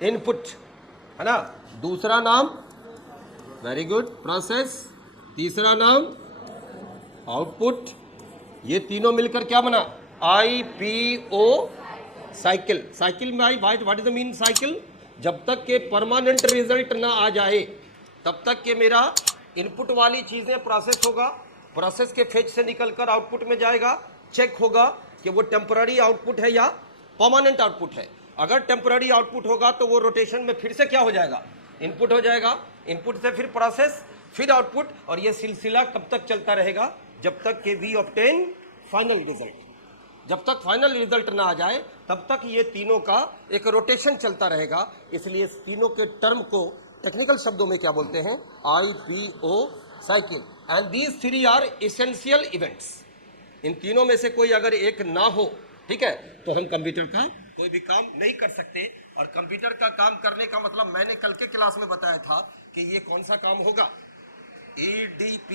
Input, है ना। दूसरा नाम, वेरी गुड, प्रोसेस। तीसरा नाम आउटपुट। ये तीनों मिलकर क्या बना? IPO cycle. साइकिल में आई, what is the mean cycle? जब तक के परमानेंट रिजल्ट ना आ जाए तब तक के मेरा इनपुट वाली चीजें प्रोसेस होगा, प्रोसेस के फेज से निकलकर आउटपुट में जाएगा, चेक होगा कि वो टेम्पररी आउटपुट है या परमानेंट आउटपुट है। अगर टेम्पररी आउटपुट होगा तो वो रोटेशन में फिर से क्या हो जाएगा? इनपुट हो जाएगा। इनपुट से फिर प्रोसेस, फिर आउटपुट, और ये सिलसिला कब तक चलता रहेगा? जब तक कि वी ऑब्टेन फाइनल रिजल्ट। जब तक फाइनल रिजल्ट ना आ जाए तब तक ये तीनों का एक रोटेशन चलता रहेगा। इसलिए इस तीनों के टर्म को टेक्निकल शब्दों में क्या बोलते हैं? IPO cycle. And these three are essential events. इन तीनों में से कोई अगर एक ना हो, ठीक है, तो हम कंप्यूटर का कोई भी काम नहीं कर सकते। और कंप्यूटर का काम करने का मतलब मैंने कल के क्लास में बताया था कि ये कौन सा काम होगा? EDP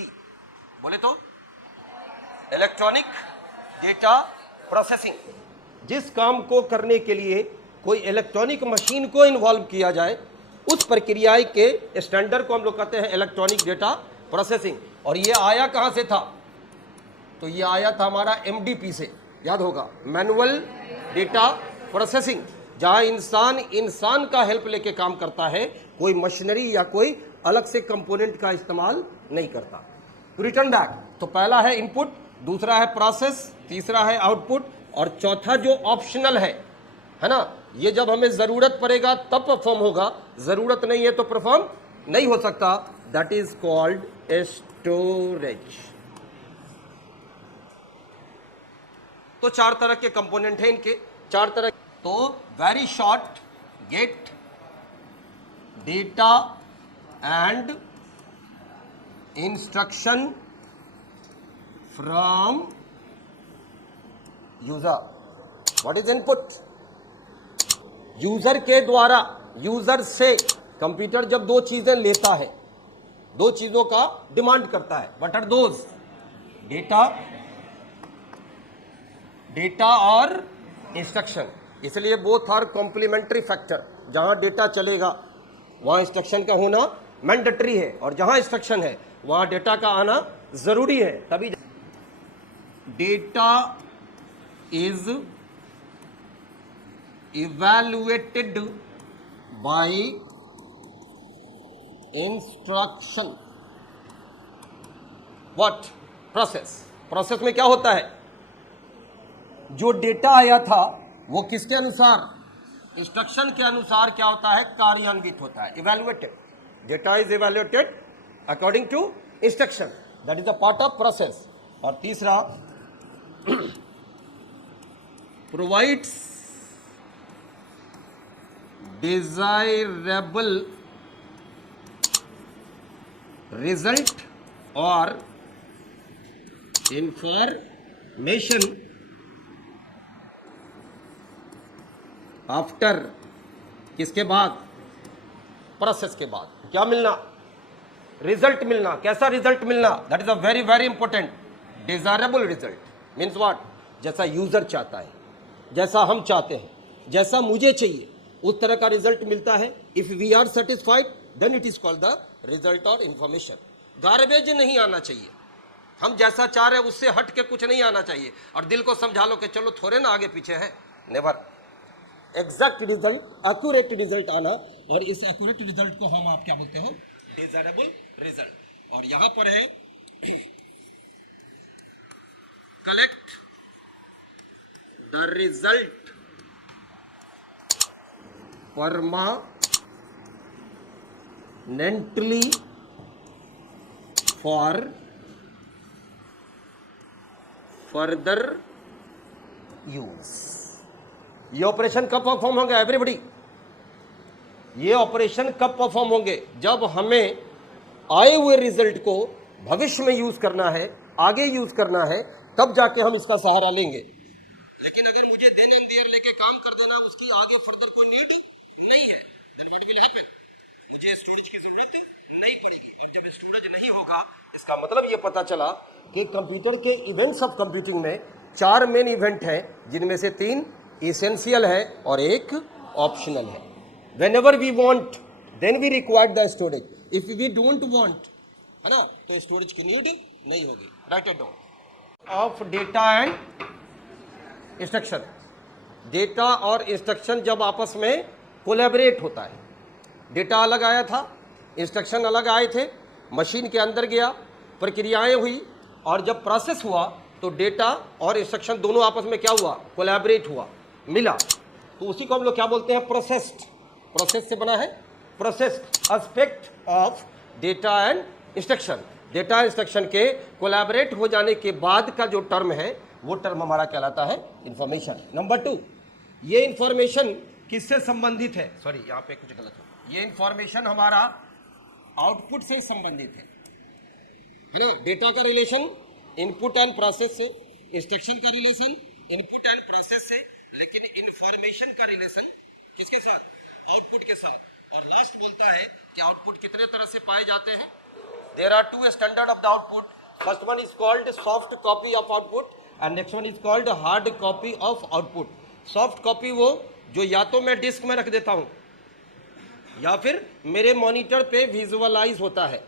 बोले तो इलेक्ट्रॉनिक डेटा प्रोसेसिंग। जिस काम को करने के लिए कोई इलेक्ट्रॉनिक मशीन को इन्वॉल्व किया जाए उस प्रक्रिया के स्टैंडर्ड को हम लोग कहते हैं इलेक्ट्रॉनिक डेटा प्रोसेसिंग। और ये आया कहां से था? तो ये आया था हमारा MDP से, याद होगा, मैनुअल डेटा प्रोसेसिंग, जहां इंसान का हेल्प लेके काम करता है, कोई मशीनरी या कोई अलग से कंपोनेंट का इस्तेमाल नहीं करता। रिटर्न बैक, तो पहला है इनपुट, दूसरा है प्रोसेस, तीसरा है आउटपुट, और चौथा जो ऑप्शनल है ना, ये जब हमें जरूरत पड़ेगा तब परफॉर्म होगा, जरूरत नहीं है तो परफॉर्म नहीं हो सकता। That is called storage. तो चार तरह के कंपोनेंट हैं इनके, चार तरह। तो very short, get, data and instruction from user. What is input? User के द्वारा, यूजर से कंप्यूटर जब दो चीजें लेता है, दो चीजों का डिमांड करता है। What are those? डेटा और इंस्ट्रक्शन। इसलिए बोथ आर कॉम्प्लीमेंट्री फैक्टर। जहां डेटा चलेगा वहां इंस्ट्रक्शन का होना मैंडेटरी है, और जहां इंस्ट्रक्शन है वहां डेटा का आना जरूरी है। तभी data is evaluated by instruction. What? Process. Process में क्या होता है? जो डेटा आया था वो किसके अनुसार? इंस्ट्रक्शन के अनुसार क्या होता है? कार्यान्वित होता है, evaluated. Data is evaluated according to instruction, that is a part of process. और तीसरा, प्रोवाइड्स डिजायरेबल रिजल्ट और इंफॉर्मेशन आफ्टर, किसके बाद? प्रोसेस के बाद। क्या मिलना? रिजल्ट मिलना। कैसा रिजल्ट मिलना? That is a very very important. Desirable result means what? जैसा यूजर चाहता है, जैसा हम चाहते हैं, जैसा मुझे चाहिए, उस तरह का रिजल्ट मिलता है। If we are satisfied then it is called the result और इंफॉर्मेशन। गार्बेज नहीं आना चाहिए, हम जैसा चाह रहे हैं उससे हट के कुछ नहीं आना चाहिए। और दिल को समझा लो कि चलो थोड़े ना आगे पीछे है, never. Exact result, accurate result आना, और इस एक्यूरेट रिजल्ट को हम आप क्या बोलते हो? Desirable result. और यहां पर है collect the result permanently for further use। ये ऑपरेशन कब परफॉर्म होंगे एवरीबॉडी? ये ऑपरेशन कब परफॉर्म होंगे? जब हमें आए हुए रिजल्ट को भविष्य में यूज करना है, आगे यूज करना है, तब जाके हम इसका सहारा लेंगे। लेकिन अगर मुझे देन एंड देयर लेके काम कर देना, उसकी आगे फर्दर कोई नीड नहीं है, then what will happen? मुझे स्टोरेज की जरूरत नहीं पड़ेगी। और जब स्टोरेज नहीं होगा, इसका मतलब ये पता चला कि कंप्यूटर के इवेंट्स ऑफ कंप्यूटिंग में चार मेन इवेंट हैं, जिनमें से तीन एसेंशियल है और एक ऑप्शनल है। whenever we want then we require the storage, if we don't want, है ना, तो स्टोरेज की नीड नहीं होगी. Right it down. Of data and instruction. Data और इंस्ट्रक्शन जब आपस में कोलैबोरेट होता है, डेटा अलग आया था, इंस्ट्रक्शन अलग आए थे, मशीन के अंदर गया, प्रक्रियाएं हुई, और जब प्रोसेस हुआ तो डेटा और इंस्ट्रक्शन दोनों आपस में क्या हुआ, कोलैबोरेट हुआ, मिला, तो उसी को हम लोग क्या बोलते हैं, प्रोसेस्ड. प्रोसेस से बना है processed aspect of data and instruction. Data instruction के कोलैबोरेट हो जाने के बाद का जो टर्म है वो टर्म हमारा कहलाता है इंफॉर्मेशन. नंबर 2, ये इंफॉर्मेशन किससे संबंधित है, सॉरी यहाँ पे कुछ गलत है, ये इंफॉर्मेशन हमारा आउटपुट से संबंधित है ना. डेटा का रिलेशन इनपुट एंड प्रोसेस से, इंस्ट्रक्शन का रिलेशन इनपुट एंड प्रोसेस से, लेकिन इंफॉर्मेशन का रिलेशन किसके साथ, आउटपुट के साथ. और लास्ट बोलता है कि आउटपुट कितने तरह से पाए जाते हैं. There are 2 standard of the output. First one is called soft copy of output and next one is called hard copy of output. Soft copy वो जो या तो मैं डिस्क में रख देता हूं या फिर मेरे मॉनिटर पे विजुअलाइज होता है.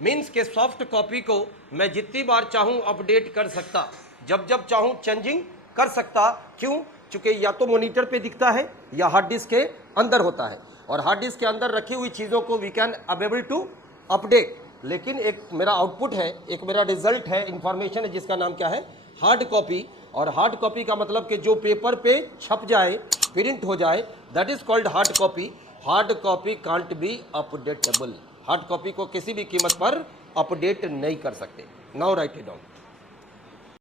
मीन्स के सॉफ्ट कॉपी को मैं जितनी बार चाहूं अपडेट कर सकता, जब जब चाहूं चेंजिंग कर सकता. क्यों? चूंकि या तो मॉनिटर पे दिखता है या हार्ड डिस्क के अंदर होता है, और हार्ड डिस्क के अंदर रखी हुई चीज़ों को we can available to update. लेकिन एक मेरा आउटपुट है, एक मेरा रिजल्ट है, इंफॉर्मेशन है, जिसका नाम क्या है, हार्ड कॉपी. और हार्ड कॉपी का मतलब कि जो पेपर पे छप जाए, प्रिंट हो जाए, that is called hard copy. Hard copy can't be updatable. Hard copy को किसी भी कीमत पर अपडेट नहीं कर सकते. Now right it down.